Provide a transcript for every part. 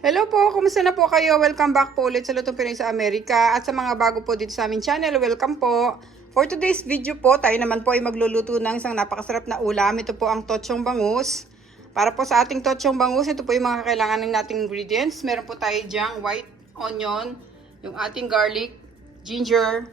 Hello po, kumusta na po kayo? Welcome back po ulit sa Lutong Pinoy sa Amerika. At sa mga bago po dito sa aming channel, welcome po. For today's video po, tayo naman po ay magluluto ng isang napakasarap na ulam. Ito po ang tochong bangus. Para po sa ating tochong bangus, ito po yung mga kailangan ng nating ingredients. Meron po tayo diyang white onion, yung ating garlic, ginger,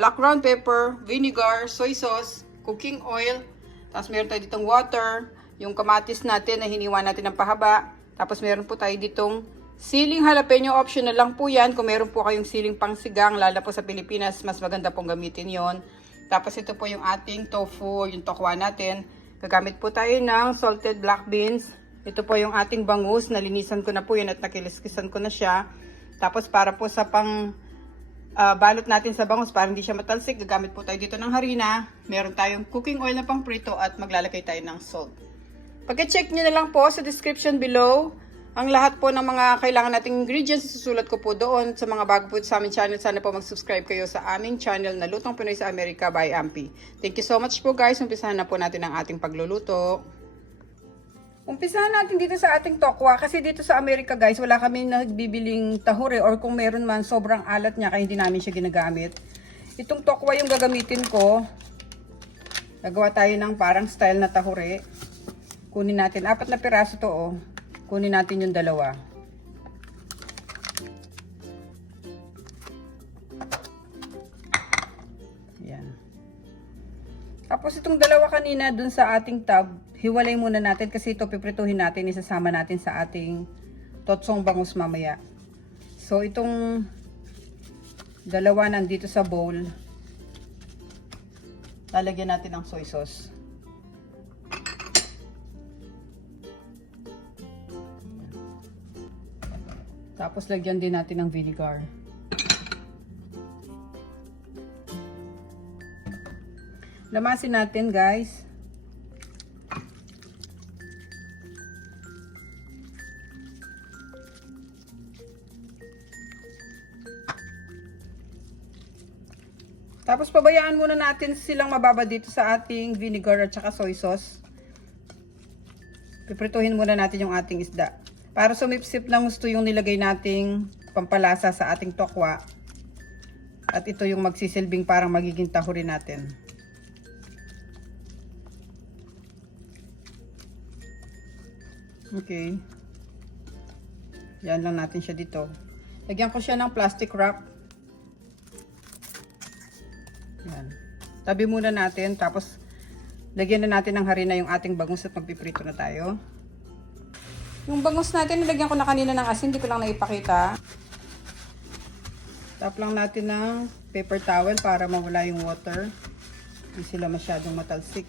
black ground pepper, vinegar, soy sauce, cooking oil. Tapos meron tayo ditong water, yung kamatis natin na hiniwa natin ng pahaba. Tapos meron po tayo ditong siling jalapeno, optional lang po yan. Kung meron po kayong siling pangsigang, lalo po sa Pilipinas, mas maganda pong gamitin yon. Tapos ito po yung ating tofu, yung tokwa natin. Gagamit po tayo ng salted black beans. Ito po yung ating bangus, nalinisan ko na po yan at nakiliskisan ko na siya. Tapos para po sa balot natin sa bangus, para hindi siya matalsik, gagamit po tayo dito ng harina. Meron tayong cooking oil na pang prito at maglalagay tayo ng salt. Pagka-check nyo na lang po sa description below, ang lahat po ng mga kailangan nating ingredients, susulat ko po doon. Sa mga bago po sa aming channel, sana po mag-subscribe kayo sa aming channel na Lutong Pinoy sa Amerika by Ampi. Thank you so much po guys. Umpisahan na po natin ang ating pagluluto. Umpisahan natin dito sa ating tokwa kasi dito sa Amerika guys, wala kami nagbibiling tahure or kung meron man sobrang alat niya kaya hindi namin siya ginagamit. Itong tokwa yung gagamitin ko. Gagawa tayo ng parang style na tahure. Kunin natin, 4 na piraso to oh. Kunin natin yung 2. Yan. Tapos itong 2 kanina dun sa ating tub, hiwalay muna natin kasi ito piprituhin natin, isasama natin sa ating totsong bangus mamaya. So itong 2 nandito sa bowl, lalagyan natin ng soy sauce. Tapos lagyan din natin ng vinegar. Lamasin natin guys. Tapos pabayaan muna natin silang mababa dito sa ating vinegar at saka soy sauce. Piprituhin muna natin yung ating isda. Para sumipsip ng gusto yung nilagay nating pampalasa sa ating tokwa. At ito yung magsisilbing parang magiging tahuri natin. Okay. Yan lang natin siya dito. Lagyan ko siya ng plastic wrap. Yan. Tabi muna natin. Tapos lagyan na natin ng harina yung ating bangus at magpiprito na tayo. Yung bangus natin, nilagyan ko na kanina ng asin, hindi ko lang naipakita. Tap lang natin ng paper towel para mawala yung water. Hindi sila masyadong matalsik.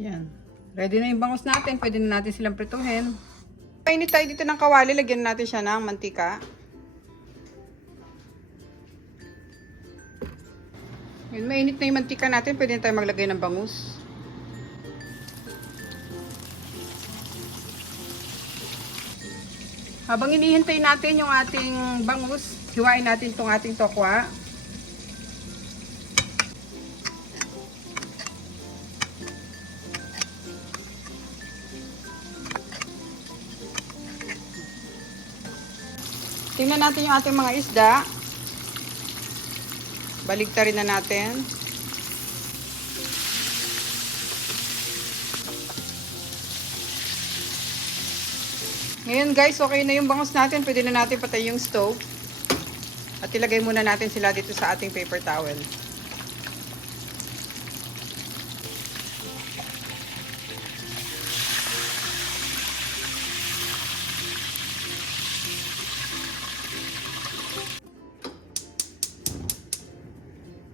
Yan. Ready na yung bangus natin. Pwede na natin silang prituhin. Painit tayo dito ng kawali. Lagyan natin siya ng mantika. Yun, mainit na yung mantika natin. Pwede na tayo maglagay ng bangus. Habang inihintay natin yung ating bangus, hiwain natin itong ating tokwa. Tingnan natin yung ating mga isda. Baligtarin na natin. Ngayon guys, okay na yung bangus natin. Pwede na natin patay yung stove. At ilagay muna natin sila dito sa ating paper towel.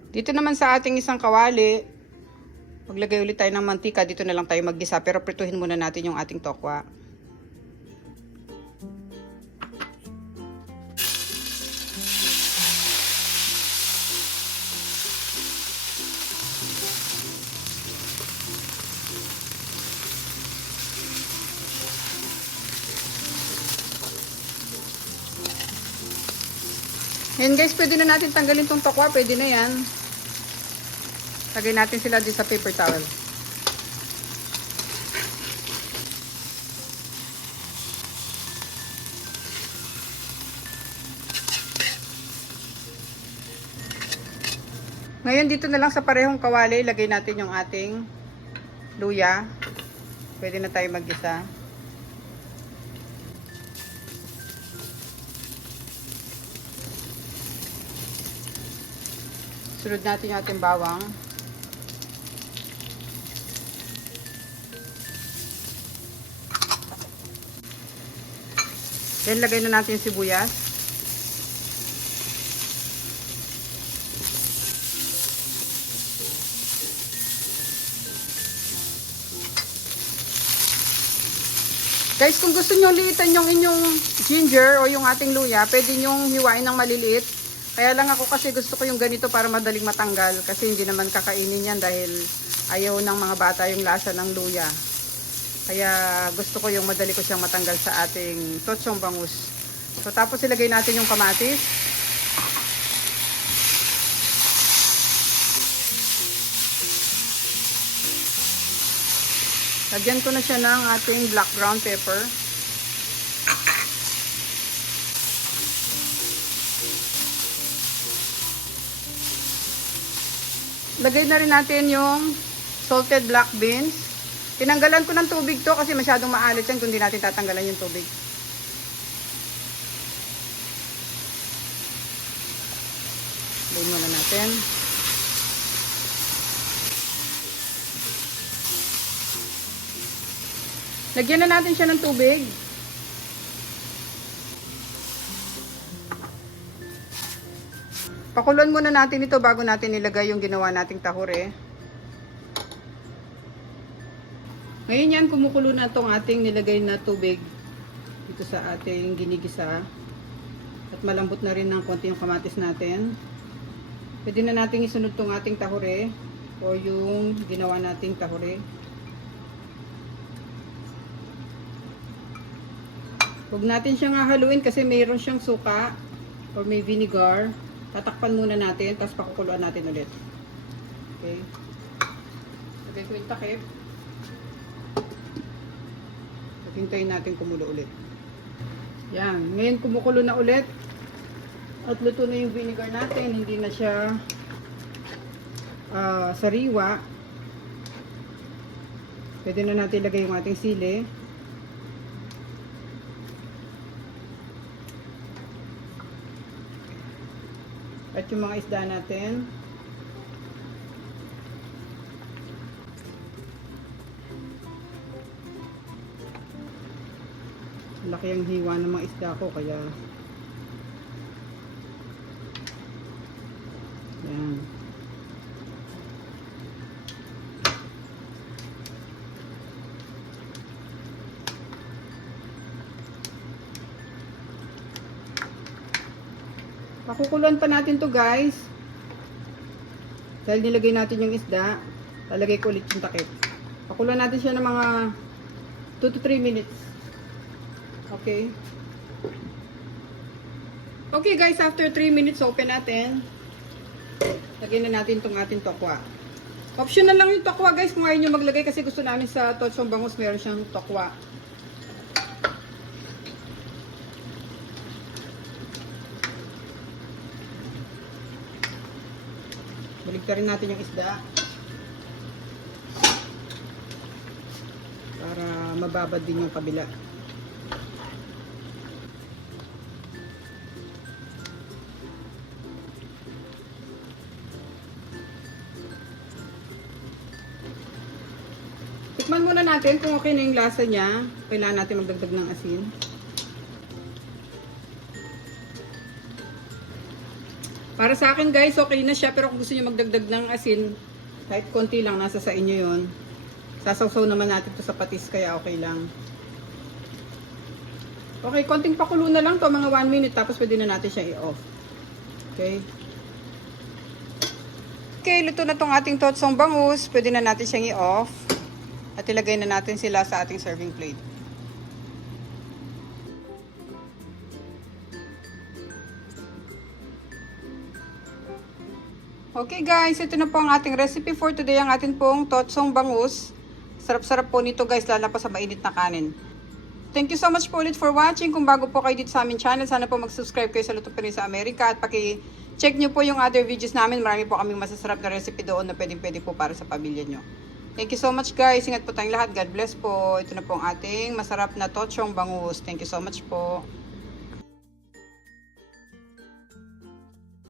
Dito naman sa ating isang kawali, maglagay ulit tayo ng mantika. Dito na lang tayo maggisa, pero prituhin muna natin yung ating tokwa. Yan guys, pwede na natin tanggalin tong tokwa. Pwede na yan. Lagay natin sila dito sa paper towel. Ngayon dito na lang sa parehong kawali, lagay natin yung ating luya. Pwede na tayo mag-isa. Sunod natin yung ating bawang. Then lagay na natin yung sibuyas. Guys, kung gusto nyo liitan yung inyong ginger o yung ating luya, pwede nyo hiwain ng maliliit. Kaya lang ako kasi gusto ko yung ganito para madaling matanggal. Kasi hindi naman kakainin yan dahil ayaw ng mga bata yung lasa ng luya. Kaya gusto ko yung madali ko siyang matanggal sa ating totsong bangus. So tapos ilagay natin yung kamatis. Lagyan ko na siya ng ating black ground pepper. Lagay na rin natin yung salted black beans. Tinanggalan ko ng tubig to kasi masyadong maalit yan kung di natin tatanggalan yung tubig. Lagyan muna natin. Lagyan na natin siya ng tubig. Pakuluan muna natin ito bago natin ilagay yung ginawa nating tahure. Ngayon yan, kumukulo na itong ating nilagay na tubig dito sa ating ginigisa. At malambot na rin ng konti yung kamatis natin. Pwede na natin isunod itong ating tahure o yung ginawa nating tahure. Huwag natin siyang hahaluin kasi mayroon siyang suka or may vinegar. Tatakpan muna natin, tapos pakukuluan natin ulit. Okay. Lagay ko yung takip. Hintayin natin kumulo ulit. Yan. Ngayon kumukulo na ulit. At luto na yung vinegar natin. Hindi na siya sariwa. Pwede na natin ilagay yung ating sili. At yung mga isda natin. Laki ang hiwa ng mga isda ko kaya yan. Pakukuluan pa natin to guys. Dahil nilagay natin yung isda, lalagay ko ulit yung takip. Pakuluan natin siya ng mga 2 to 3 minutes. Okay. Okay guys, after 3 minutes, open natin. Lagyan na natin itong ating tokwa. Optional lang yung tokwa guys kung ayaw nyo maglagay kasi gusto namin sa totsong bangus meron siyang tokwa. Baligtarin natin yung isda para mababad din yung kabila. Tikman muna natin kung okay na yung lasa niya. Kailangan natin magdagdag ng asin. Para sa akin guys, okay na siya. Pero kung gusto niyo magdagdag ng asin, kahit konti lang, nasa sa inyo yon. Sasawsaw naman natin to sa patis, kaya okay lang. Okay, konting pakulo na lang to, mga 1 minute, tapos pwede na natin siya i-off. Okay. Okay, luto na tong ating totsong bangus. Pwede na natin siyang i-off. At ilagay na natin sila sa ating serving plate. Okay guys, ito na po ang ating recipe for today. Ang atin pong totsong bangus. Sarap-sarap po nito guys, lalo pa sa mainit na kanin. Thank you so much po ulit for watching. Kung bago po kayo dito sa aming channel, sana po mag-subscribe kayo sa Lutong Pinoy sa Amerika. At paki-check nyo po yung other videos namin. Marami po kaming masasarap na recipe doon na pwedeng-pwede po para sa pamilya nyo. Thank you so much guys. Ingat po tayong lahat. God bless po. Ito na po ang ating masarap na totsong bangus. Thank you so much po.